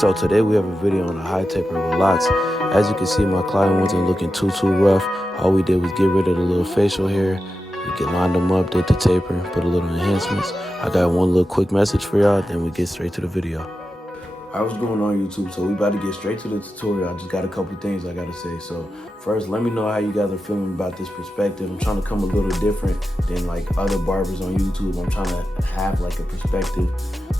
So today we have a video on the high taper with locks. As you can see, my client wasn't looking too rough. All we did was get rid of the little facial hair. We get lined them up, did the taper, put a little enhancements. I got one little quick message for y'all, then we get straight to the video. I was going on YouTube, so we about to get straight to the tutorial. I just got a couple things I gotta say. So first, let me know how you guys are feeling about this perspective. I'm trying to come a little different than like other barbers on YouTube. I'm trying to have like a perspective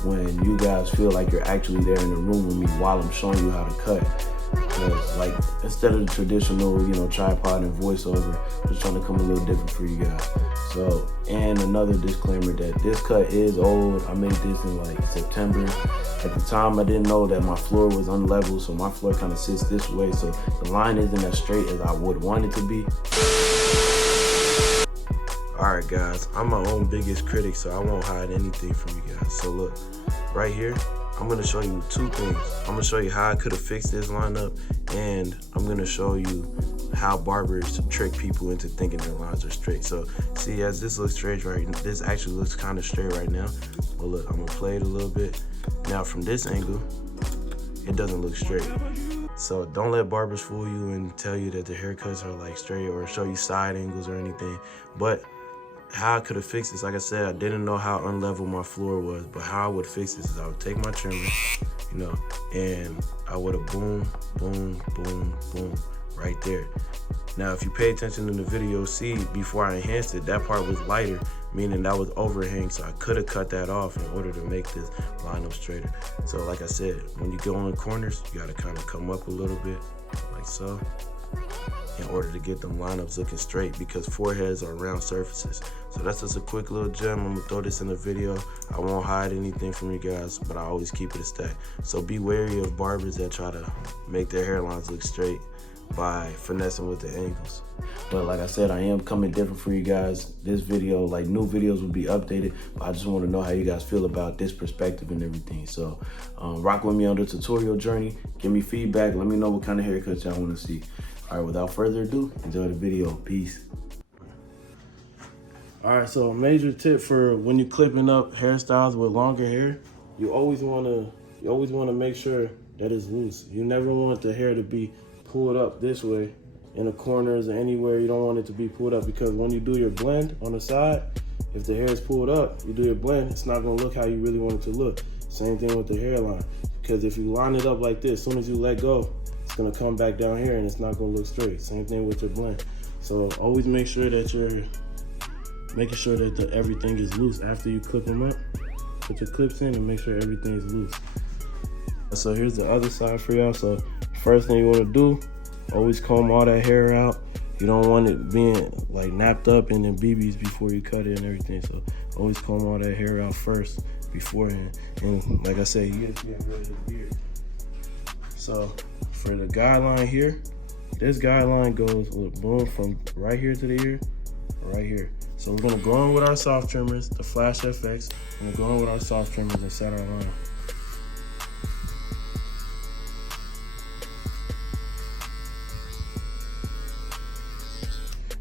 when you guys feel like you're actually there in the room with me while I'm showing you how to cut. Because like instead of the traditional, tripod and voiceover, I'm just trying to come a little different for you guys. So, and another disclaimer that this cut is old. I made this in like September. At the time, I didn't know that my floor was unlevel, so my floor kind of sits this way, so the line isn't as straight as I would want it to be. Alright guys, I'm my own biggest critic, so I won't hide anything from you guys. So look, right here, I'm gonna show you two things. I'm gonna show you how I could have fixed this lineup, and I'm gonna show you how barbers trick people into thinking their lines are straight. So see, as this looks straight right, this actually looks kind of straight right now. But look, I'm gonna play it a little bit. Now from this angle, it doesn't look straight. So don't let barbers fool you and tell you that the haircuts are like straight or show you side angles or anything. But how I could have fixed this, like I said, I didn't know how unlevel my floor was, but how I would fix this is I would take my trimmer, and I would have boom, boom, boom, boom, right there. Now, if you pay attention in the video, see, before I enhanced it, that part was lighter, meaning that was overhang, so I could have cut that off in order to make this line up straighter. So like I said, when you go in corners, you gotta kind of come up a little bit, like so, in order to get them lineups looking straight, because foreheads are round surfaces. So that's just a quick little gem. I'm gonna throw this in the video. I won't hide anything from you guys, but I always keep it a stack. So be wary of barbers that try to make their hairlines look straight by finessing with the angles. But like I said, I am coming different for you guys. This video, like new videos will be updated, but I just want to know how you guys feel about this perspective and everything. So rock with me on the tutorial journey. Give me feedback. Let me know what kind of haircuts y'all want to see. All right, without further ado, enjoy the video. Peace. All right, so a major tip for when you're clipping up hairstyles with longer hair, you always want to make sure that it's loose. You never want the hair to be pulled up this way in the corners or anywhere. You don't want it to be pulled up, because when you do your blend on the side, if the hair is pulled up, you do your blend, it's not going to look how you really want it to look. Same thing with the hairline, because if you line it up like this, as soon as you let go, it's gonna come back down here and it's not gonna look straight. Same thing with your blend. So always make sure that you're making sure that everything is loose after you clip them up. Put your clips in and make sure everything is loose. So here's the other side for y'all. So first thing you wanna do, always comb all that hair out. You don't want it being like napped up and then BBs before you cut it and everything. So always comb all that hair out first beforehand. And like I said, you just getting rid of the beard. So for the guideline here, this guideline goes boom from right here to the ear, right here. So we're gonna go in with our soft trimmers, the Flash FX. We're gonna go in with our soft trimmers and set our line.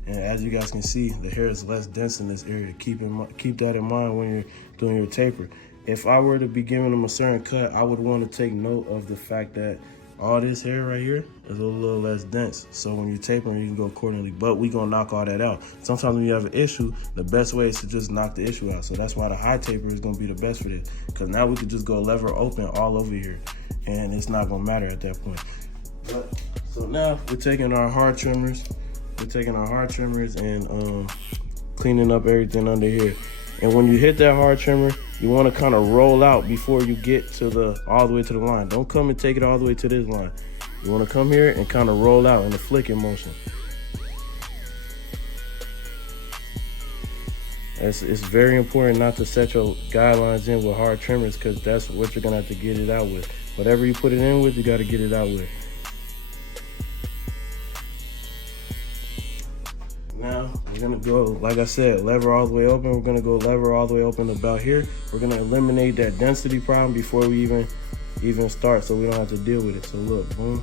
And as you guys can see, the hair is less dense in this area. Keep that in mind when you're doing your taper. If I were to be giving them a certain cut, I would want to take note of the fact that all this hair right here is a little less dense. So when you're tapering, you can go accordingly, but we're gonna knock all that out. Sometimes when you have an issue, the best way is to just knock the issue out. So that's why the high taper is gonna be the best for this, because now we could just go lever open all over here and it's not gonna matter at that point. So now we're taking our hard trimmers. And cleaning up everything under here. And when you hit that hard trimmer, you want to kind of roll out before you get to all the way to the line. Don't come and take it all the way to this line. You want to come here and kind of roll out in a flicking motion. It's very important not to set your guidelines in with hard trimmers, because that's what you're gonna have to get it out with. Whatever you put it in with, you got to get it out with. Now we're gonna go, like I said, lever all the way open. We're gonna go lever all the way open about here. We're gonna eliminate that density problem before we even start, so we don't have to deal with it. So look, boom.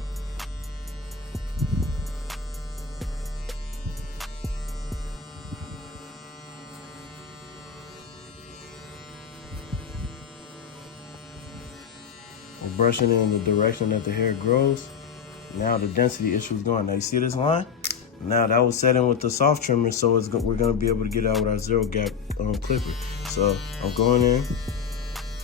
brushing it in the direction that the hair grows. Now the density issue is gone. Now you see this line? Now that was set in with the soft trimmer, so we're gonna be able to get out with our zero gap clipper. So I'm going in,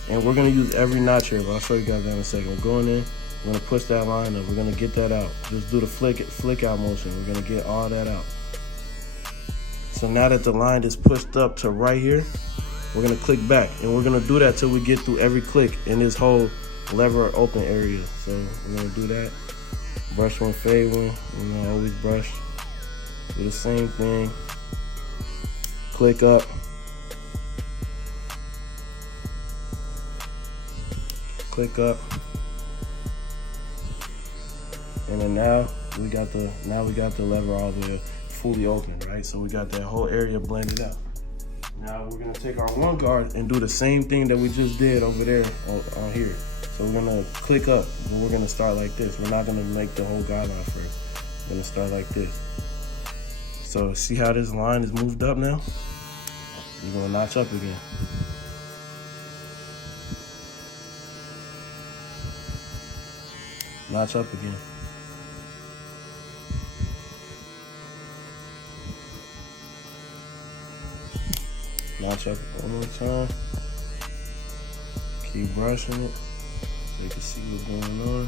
and we're gonna use every notch here, but I'll show you guys that in a second. We're going in, we're gonna push that line up, we're gonna get that out. Just do the flick out motion. We're gonna get all that out. So now that the line is pushed up to right here, we're gonna click back, and we're gonna do that till we get through every click in this whole lever open area. So we're gonna do that. Brush one, fade one, you know, always brush. Do the same thing. Click up. Click up. And then now we got the lever all the way fully open, right? So we got that whole area blended out. Now we're gonna take our one guard and do the same thing that we just did over there on here. So we're gonna click up, but we're gonna start like this. We're not gonna make the whole guideline first. We're gonna start like this. So see how this line is moved up now? You're gonna notch up again. Notch up again. Notch up one more time. Keep brushing it so you can see what's going on.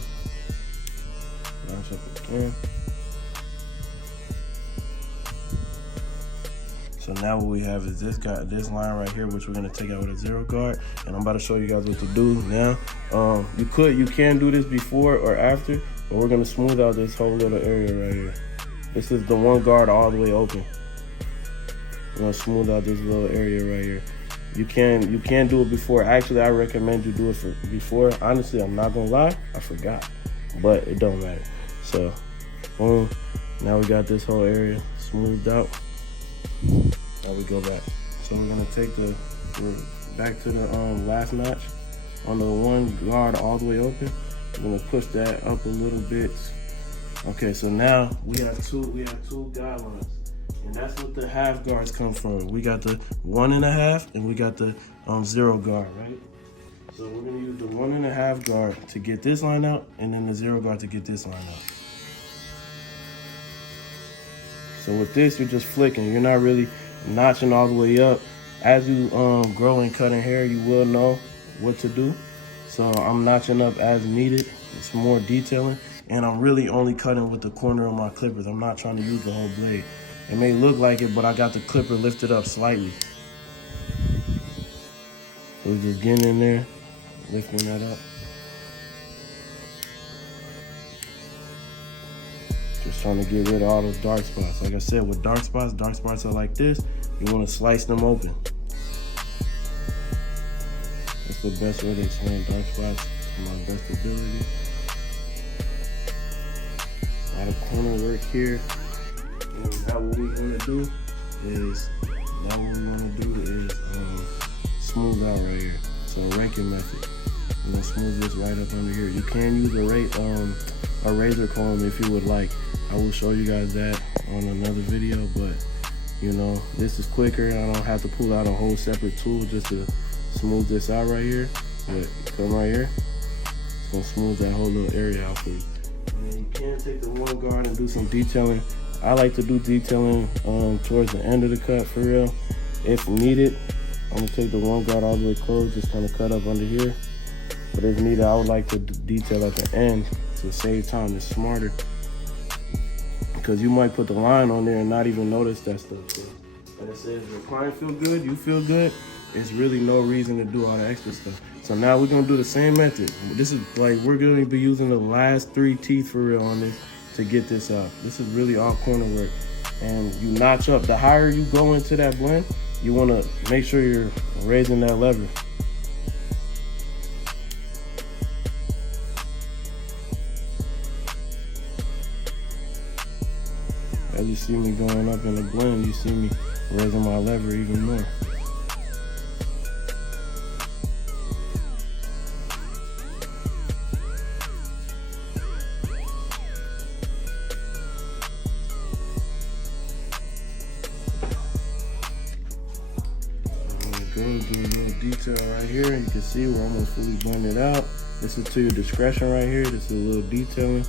Notch up again. So now what we have is this line right here, which we're gonna take out with a zero guard, and I'm about to show you guys what to do now. You can do this before or after, but we're gonna smooth out this whole little area right here. This is the one guard all the way open. We're gonna smooth out this little area right here. You can do it before. Actually, I recommend you do it before. Honestly, I'm not gonna lie, I forgot, but it don't matter. So, boom. Now we got this whole area smoothed out. Now we go back. So we're gonna take we're back to the last notch on the one guard all the way open. We're gonna push that up a little bit. Okay, so now we have two guidelines, and that's what the half guards come from. We got the 1.5 and we got the zero guard, right? So we're gonna use the 1.5 guard to get this line out, and then the zero guard to get this line out. So with this, you're just flicking. You're not really notching all the way up. As you grow and cutting hair, you will know what to do. So I'm notching up as needed. It's more detailing, and I'm really only cutting with the corner of my clippers. I'm not trying to use the whole blade. It may look like it, but I got the clipper lifted up slightly. So we're just getting in there, lifting that up. Just trying to get rid of all those dark spots. Like I said, with dark spots are like this. You want to slice them open. That's the best way to explain dark spots to my best ability. A lot of corner work here. And now what we want to do is, smooth out right here. So raking method. I'm gonna smooth this right up under here. You can use a razor comb if you would like. I will show you guys that on another video, but you know, this is quicker. I don't have to pull out a whole separate tool just to smooth this out right here. But come right here, it's gonna smooth that whole little area out for you. And then you can take the one guard and do some detailing. I like to do detailing towards the end of the cut for real. If needed, I'm gonna take the one guard all the way closed, just kind of cut up under here. But if needed, I would like to detail at the end to save time. It's smarter. Because you might put the line on there and not even notice that stuff. So, like I said, if your client feel good, you feel good, it's really no reason to do all the extra stuff. So now we're gonna do the same method. This is like, we're gonna be using the last 3 teeth for real on this to get this out. This is really all corner work. And you notch up. The higher you go into that blend, you wanna make sure you're raising that lever. As you see me going up in the blend, you see me raising my lever even more. I'm gonna go do a little detail right here. You can see we're almost fully blended out. This is to your discretion right here. This is a little detailing,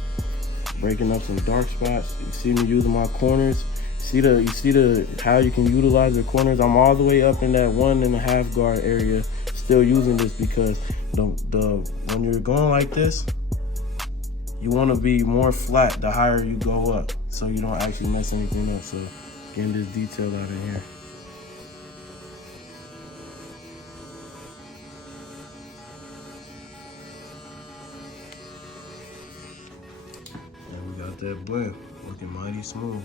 breaking up some dark spots. You see me using my corners. You see the how you can utilize the corners. I'm all the way up in that 1.5 guard area, still using this because when you're going like this, you want to be more flat the higher you go up, so you don't actually mess anything up. So getting this detail out of here. And we got that blend looking mighty smooth.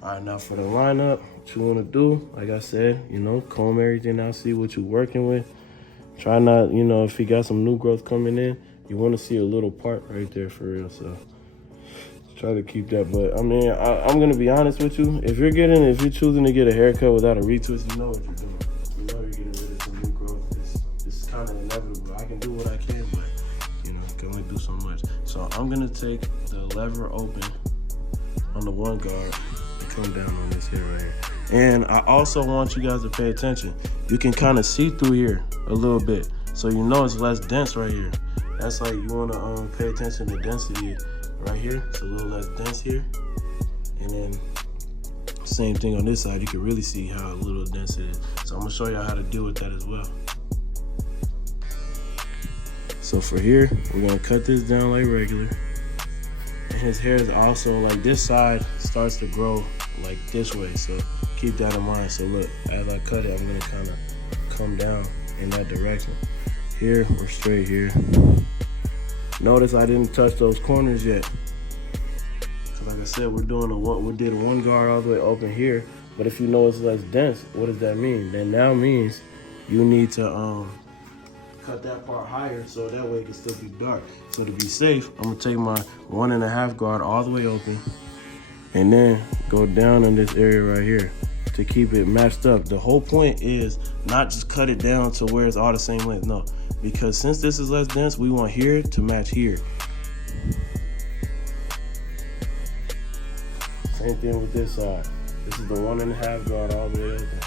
All right, now for the lineup, what you want to do, like I said, you know, comb everything out, see what you're working with. Try not, you know, if you got some new growth coming in, you want to see a little part right there for real. So try to keep that. But I mean, I'm gonna be honest with you. If you're choosing to get a haircut without a retwist, you know what you're doing. You know you're getting rid of some new growth. It's kind of inevitable. I can do what I can, but you know, can only do so much. So I'm gonna take the lever open on the 1 guard. Come down on this here right here. And I also want you guys to pay attention. You can kind of see through here a little bit, so you know it's less dense right here. That's like you want to pay attention to density right here. It's a little less dense here, and then same thing on this side. You can really see how little dense it is. So I'm gonna show y'all how to deal with that as well. So for here, we're gonna cut this down like regular. And his hair is also like this side starts to grow like this way, so keep that in mind. So look, as I cut it, I'm gonna kind of come down in that direction. Here, we're straight here. Notice I didn't touch those corners yet. So like I said, we did 1 guard all the way open here, but if you know it's less dense, what does that mean? That now means you need to cut that part higher so that way it can still be dark. So to be safe, I'm gonna take my 1.5 guard all the way open and then go down in this area right here to keep it matched up. The whole point is not just cut it down to where it's all the same length, no. Because since this is less dense, we want here to match here. Same thing with this side. This is the 1.5 guard all the way open.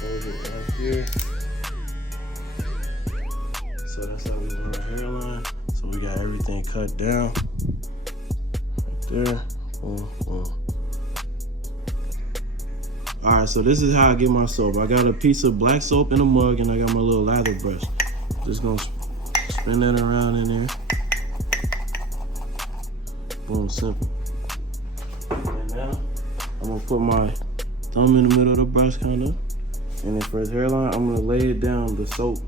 Hold it right here. So that's how we do our hairline. So we got everything cut down. Right there. Boom, boom. All right, so this is how I get my soap. I got a piece of black soap in a mug, and I got my little lather brush. Just gonna spin that around in there. Boom, simple. And now I'm gonna put my thumb in the middle of the brush, kind of. And then for his hairline, I'm gonna lay it down, the soap,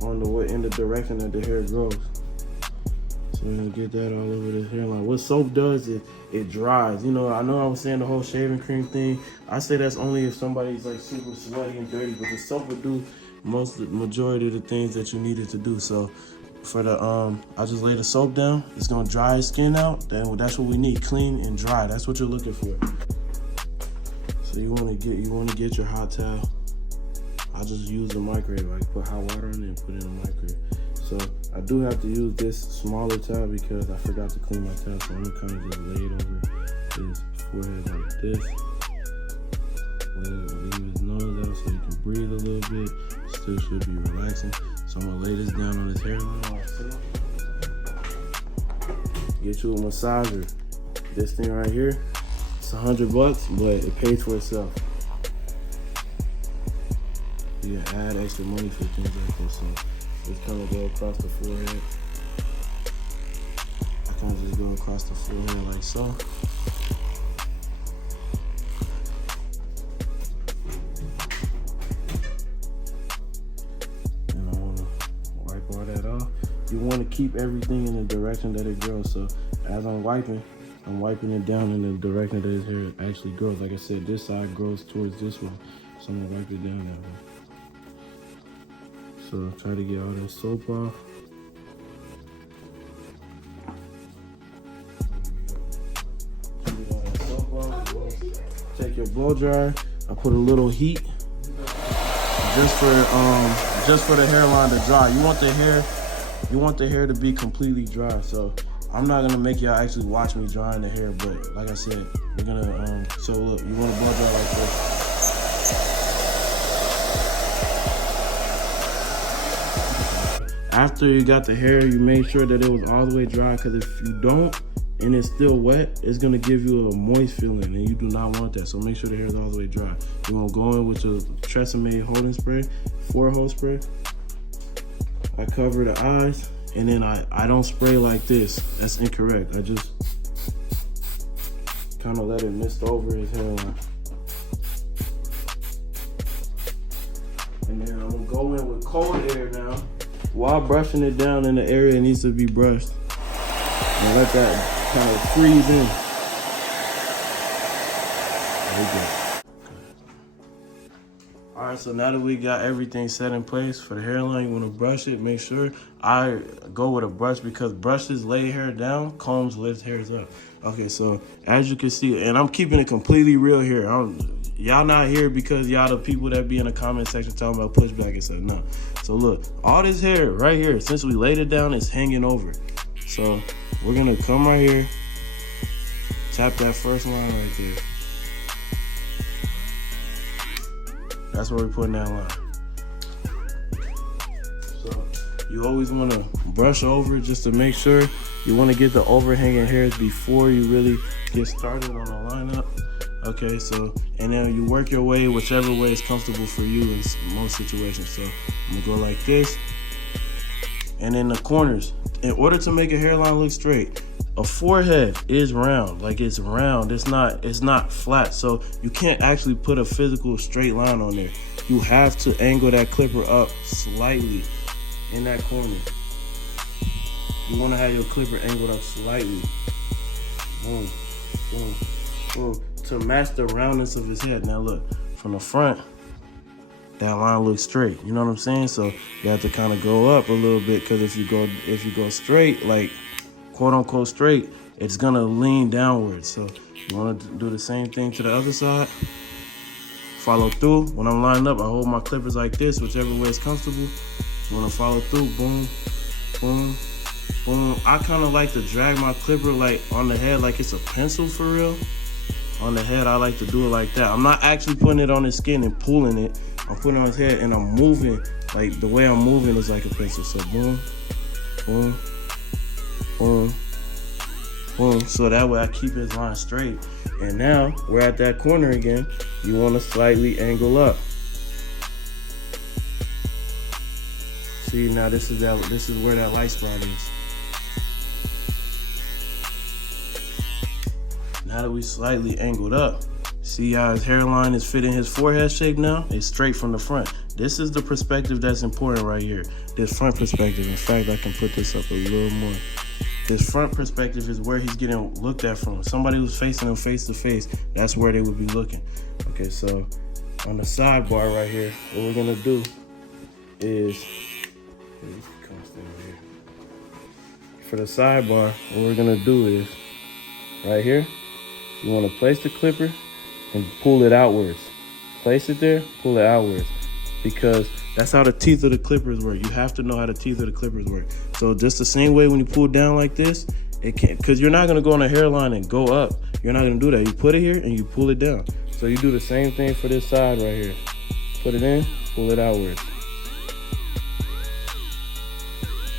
on the way in the direction that the hair grows. So we're gonna get that all over the hairline. What soap does is it dries. You know I was saying the whole shaving cream thing. I say that's only if somebody's like super sweaty and dirty, but the soap would do the majority of the things that you needed to do. So for the I just lay the soap down. It's gonna dry his skin out. Then that's what we need, clean and dry. That's what you're looking for. So you wanna get your hot towel. I just use the microwave. I put hot water in it and put it in the microwave. So I do have to use this smaller towel because I forgot to clean my towel. So I'm gonna kind of just lay it over his forehead like this. Leave his nose out so he can breathe a little bit. Still should be relaxing. So I'm gonna lay this down on his hairline. Get you a massager. This thing right here, it's $100, but it pays for itself. You can add extra money for things like this. So just kind of go across the forehead. I kind of just go across the forehead like so. And I want to wipe all that off. You want to keep everything in the direction that it grows. So as I'm wiping it down in the direction that his hair actually grows. Like I said, this side grows towards this one. So I'm going to wipe it down that way. So try to get all that soap off. Take your blow dryer. I put a little heat just for the hairline to dry. You want the hair you want the hair to be completely dry. So I'm not gonna make y'all actually watch me drying the hair, but like I said, we're gonna, so look, you wanna blow dry like this. After you got the hair, you make sure that it was all the way dry, because if you don't and it's still wet, it's gonna give you a moist feeling, and you do not want that. So make sure the hair is all the way dry. You wanna go in with your Tresemme holding spray, 4-hole spray. I cover the eyes, and then I don't spray like this. That's incorrect. I just kind of let it mist over his hairline. And then I'm gonna go in with cold air now, while brushing it down in the area it needs to be brushed. And let that kind of freeze in. There we go. All right, so now that we got everything set in place for the hairline, you want to brush it. Make sure I go with a brush, because brushes lay hair down, combs lift hairs up. Okay, so as you can see, and I'm keeping it completely real here. Y'all not here because y'all the people that be in the comment section talking about pushback and stuff. No. So look, all this hair right here, since we laid it down, is hanging over. So we're gonna come right here, tap that first line right there. That's where we're putting that line. So you always want to brush over just to make sure. You want to get the overhanging hairs before you really get started on the lineup. Okay, so, and then you work your way whichever way is comfortable for you in most situations. So I'm gonna go like this. And in the corners, in order to make a hairline look straight, a forehead is round, like it's round. It's not flat. So you can't actually put a physical straight line on there. You have to angle that clipper up slightly in that corner. You want to have your clipper angled up slightly. Boom, boom, boom, to match the roundness of his head. Now look, from the front, that line looks straight. You know what I'm saying? So you have to kind of go up a little bit, because if you go straight, like quote unquote straight, it's gonna lean downwards. So you want to do the same thing to the other side. Follow through. When I'm lining up, I hold my clippers like this, whichever way is comfortable. You want to follow through. Boom, boom, boom. I kind of like to drag my clipper like on the head like it's a pencil for real. On the head, I like to do it like that. I'm not actually putting it on his skin and pulling it. I'm putting it on his head and I'm moving. Like the way I'm moving is like a pencil. So boom, boom, boom, boom. So that way I keep his line straight. And now we're at that corner again. You want to slightly angle up. See, now this is where that light spot is. Now that we slightly angled up, see how his hairline is fitting his forehead shape now? It's straight from the front. This is the perspective that's important right here. This front perspective. In fact, I can put this up a little more. This front perspective is where he's getting looked at from. Somebody who's facing him face to face, that's where they would be looking. Okay, so on the sidebar right here, what we're gonna do is, for the sidebar, what we're gonna do is, right here, you wanna place the clipper and pull it outwards. Place it there, pull it outwards. Because that's how the teeth of the clippers work. You have to know how the teeth of the clippers work. So just the same way when you pull down like this, it can't, because you're not gonna go on a hairline and go up. You're not gonna do that. You put it here and you pull it down. So you do the same thing for this side right here. Put it in, pull it outwards.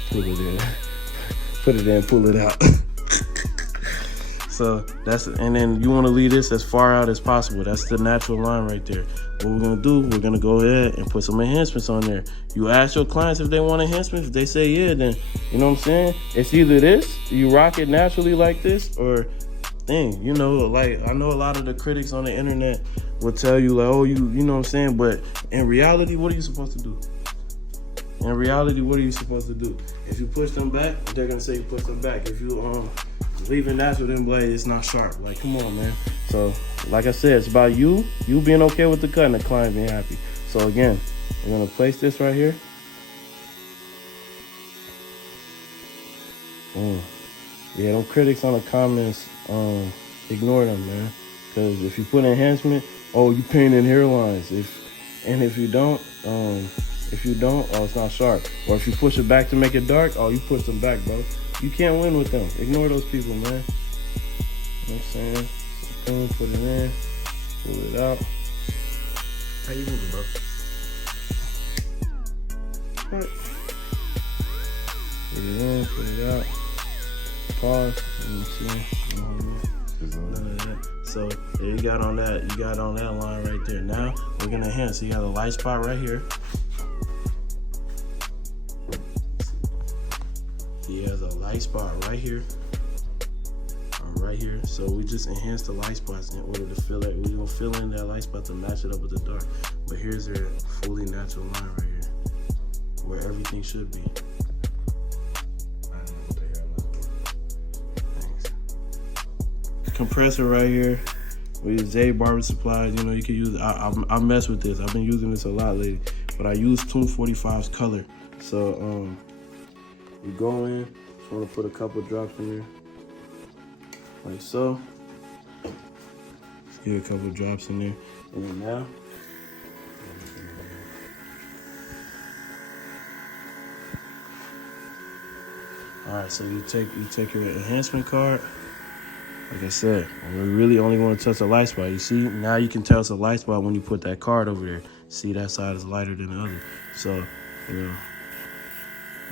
Pull it in. Put it in, pull it out. So that's, and then you want to leave this as far out as possible. That's the natural line right there. What we're gonna do, we're gonna go ahead and put some enhancements on there. You ask your clients if they want enhancements. If they say yeah, then you know what I'm saying? It's either this, you rock it naturally like this, or thing. You know, like I know a lot of the critics on the internet will tell you like, oh, you know what I'm saying? But in reality, what are you supposed to do? In reality, what are you supposed to do? If you push them back, they're gonna say you push them back. If you leave it natural, then blade, it's not sharp. Like, come on, man. So, like I said, it's about you being okay with the cut and the client being happy. So again, we're gonna place this right here. Yeah, them critics on the comments, ignore them, man. Because if you put enhancement, oh, you painting hairlines. If you don't, If you don't, oh, it's not sharp. Or if you push it back to make it dark, oh, you push them back, bro. You can't win with them. Ignore those people, man. You know what I'm saying? Boom, put it in, pull it out. How you moving, bro? Right. Put it in, put it out. Pause. Let me see. None of that. So there you got on that. You got on that line right there. Now we're gonna enhance. So you got a light spot right here. He has a light spot right here. Right here. So we just enhance the light spots in order to fill it. We're gonna fill in that light spot to match it up with the dark. But here's a fully natural line right here, where everything should be. Compressor right here. We use Douthabarber supplies. You know, you can use. I mess with this. I've been using this a lot lately. But I use Tune 45's color. So we go in. Just want to put a couple drops in there. Like so. Let's get a couple drops in there. And then now, alright, so you take your enhancement card. Like I said, we really only want to touch the light spot. You see, now you can tell it's a light spot when you put that card over there. See, that side is lighter than the other. So, you know,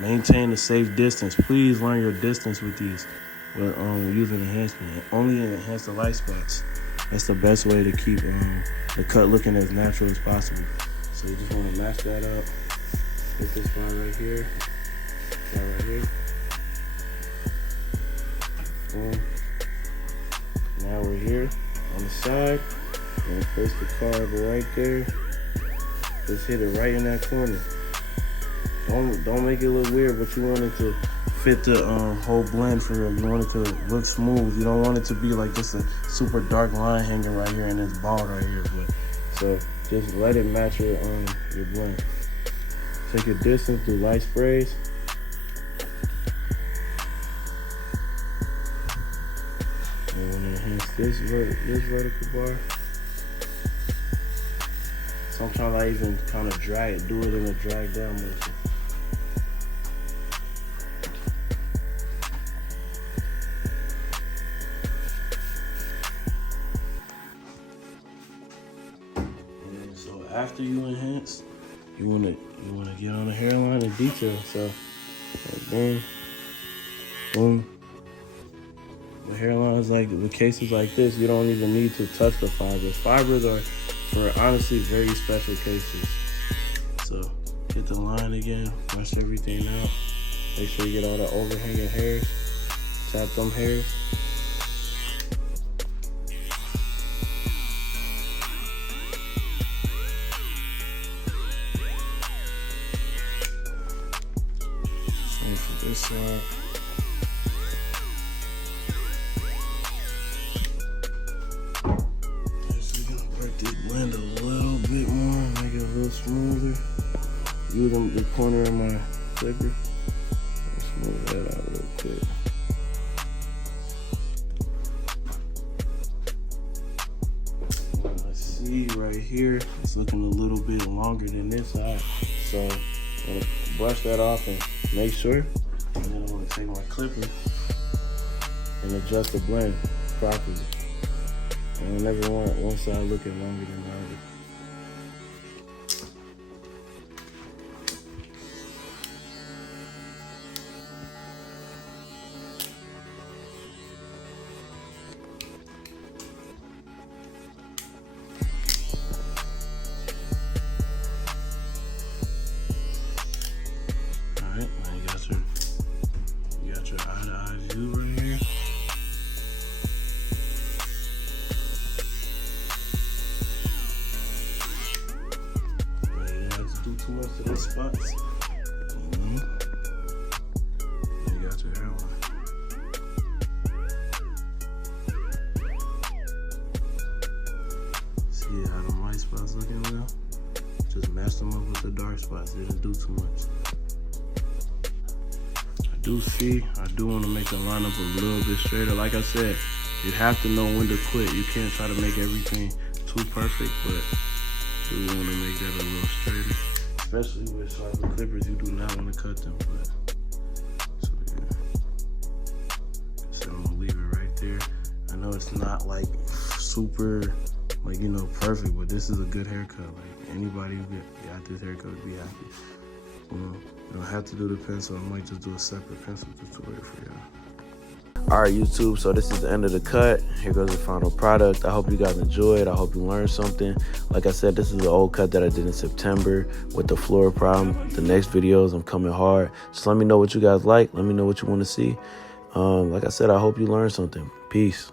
maintain a safe distance. Please learn your distance with these. But using enhancement, only enhance the light spots. That's the best way to keep the cut looking as natural as possible. So you just want to match that up. Hit this spot right here. Spot right here. Boom. Now we're here on the side. And place the card right there. Just hit it right in that corner. Don't make it look weird, but you want it to fit the whole blend for real. You want it to look smooth. You don't want it to be like just a super dark line hanging right here and it's bald right here. But so just let it match your blend. Take a distance, do light sprays. And we're gonna enhance this vertical bar. Sometimes I even kind of do it in a drag down motion. After you enhance, you wanna get on the hairline and detail. So like boom, boom. The hairlines, like with cases like this, you don't even need to touch the fibers. Fibers are for honestly very special cases. So hit the line again, brush everything out. Make sure you get all the overhanging hairs. Tap them hairs. For this side. Just gonna break this blend a little bit more, make it a little smoother. Use the corner of my clipper. Smooth that out real quick. I see right here, it's looking a little bit longer than this side. So I'm gonna brush that off and make sure. And then I'm gonna take my clipper and adjust the blend properly. And I never want one side looking longer than the other. Alright, now you got your eye-to-eye view right here. Too much to those spots. Then you got your hairline. See how the light spots looking well? Just match them up with the dark spots. They didn't do too much. I do want to make the lineup a little bit straighter. Like I said, you have to know when to quit. You can't try to make everything too perfect, but you want to make that a little straighter. Especially with sharper clippers, you do not want to cut them. But so yeah, so I'm gonna leave it right there. I know it's not like super, like, you know, perfect, but this is a good haircut. Like, anybody who got this haircut would be happy. You don't have to do the pencil. I might just do a separate pencil tutorial for y'all. All right, YouTube, so this is the end of the cut. Here goes the final product. I hope you guys enjoyed. I hope you learned something. Like I said, this is the old cut that I did in September with the floor problem. The next videos, I'm coming hard. Just let me know what you guys like. Let me know what you want to see. Like I said, I hope you learned something. Peace.